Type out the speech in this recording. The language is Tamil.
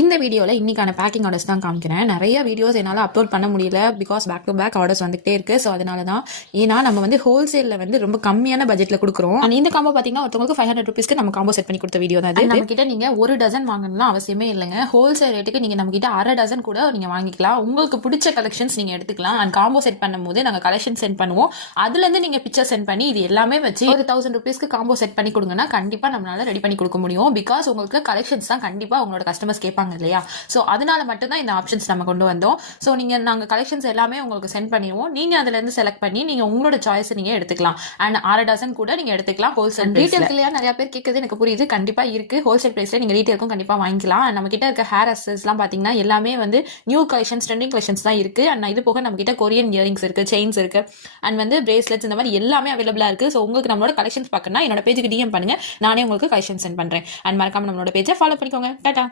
இந்த வீடியோவில் இன்னைக்கான பேக்கிங் ஆர்டர்ஸ் தான் காமிக்கிறேன். நிறைய வீடியோஸ் என்னால் அப்லோட் பண்ண முடியல, because back to back orders வந்துகிட்டே இருக்கு. ஸோ அதனால தான். ஏன்னா நம்ம வந்து ஹோல்சேலில் வந்து ரொம்ப கம்மியான பட்ஜெட்டில் கொடுக்குறோம். அண்ட் இந்த காம்போ பார்த்தீங்கன்னா ஒருத்தவங்களுக்கு 500 rupeesக்கு நம்ம காம்போ செட் பண்ணி கொடுத்த வீடியோ தான் அது. நம்ம கிட்ட நீங்கள் ஒரு டசன் வாங்கணும்னா அவசியமே இல்லைங்க. ஹோல்சேல் ரேட்டுக்கு நீங்கள் நம்ம கிட்ட அரை டசன் கூட நீங்கள் வாங்கிக்கலாம். உங்களுக்கு பிடிச்ச கலெக்ஷன்ஸ் நீங்கள் எடுத்துக்கலாம். அண்ட் காம்போ செட் பண்ணும்போது நாங்கள் கலெக்ஷன் சென்ட் பண்ணுவோம். அதுலேருந்து நீங்கள் பிக்சர் சென்ட் பண்ணி இது எல்லாமே வச்சு ஒரு 1000 rupeesக்கு காம்போ செட் பண்ணி கொடுங்கன்னா கண்டிப்பாக நம்மளால ரெடி பண்ணி கொடுக்க முடியும். பிகாஸ் உங்களுக்கு கலெக்ஷன்ஸ் தான் கண்டிப்பாக உங்களோட கஸ்டமர்ஸ் கேட்பாங்க இல்லையா? ஸோ அதனால மட்டும்தான் இந்த ஆப்ஷன்ஸ் நம்ம கொண்டு வந்தோம். ஸோ நாங்கள் கலெக்ஷன்ஸ் எல்லாமே உங்களுக்கு சென்ட் பண்ணிடுவோம். நீங்கள் அதுலேருந்து செலக்ட் பண்ணி நீங்கள் உங்களோட சாய்ஸ் நீங்கள் எடுத்துக்கலாம். அண்ட் 6 டசன் கூட நீங்கள் எடுத்துக்கலாம். ஹோல்சேல் ரீட்டெயில் இல்லையா நிறைய பேர் கேட்குறது எனக்கு புரியுது. கண்டிப்பாக இருக்குது. ஹோல்சேல் ப்ரைஸில் நீங்கள் ரீட்டெயிலுக்கும் கண்டிப்பாக வாங்கிக்கலாம். அண்ட் நம்ம கிட்ட இருக்க ஹேர் அசஸ்லாம் பார்த்தீங்கன்னா எல்லாமே வந்து நியூ கலெக்ஷன்ஸ், ட்ரெண்டிங் கலெக்ஷன்ஸ் தான் இருக்குது. அண்ட் இது போக நம்ம கிட்ட கொரியன் இயரிங்ஸ் இருக்குது, செயின்ஸ் இருக்குது, அண்ட் வந்து பிரேஸ்லெட்ஸ், இந்த மாதிரி எல்லாமே அவைலபிளாக இருக்குது. ஸோ உங்களுக்கு நம்மளோட கலெக்ஷன்ஸ் பார்க்கணும்னா என்னோட பேஜுக்கு டிஎம் பண்ணுங்க, நானே உங்களுக்கு கலெக்ஷன் சென்ட் பண்ணுறேன். அண்ட் மறக்காம நம்மளோட பேஜை ஃபாலோ பண்ணிக்கோங்க. டாடா.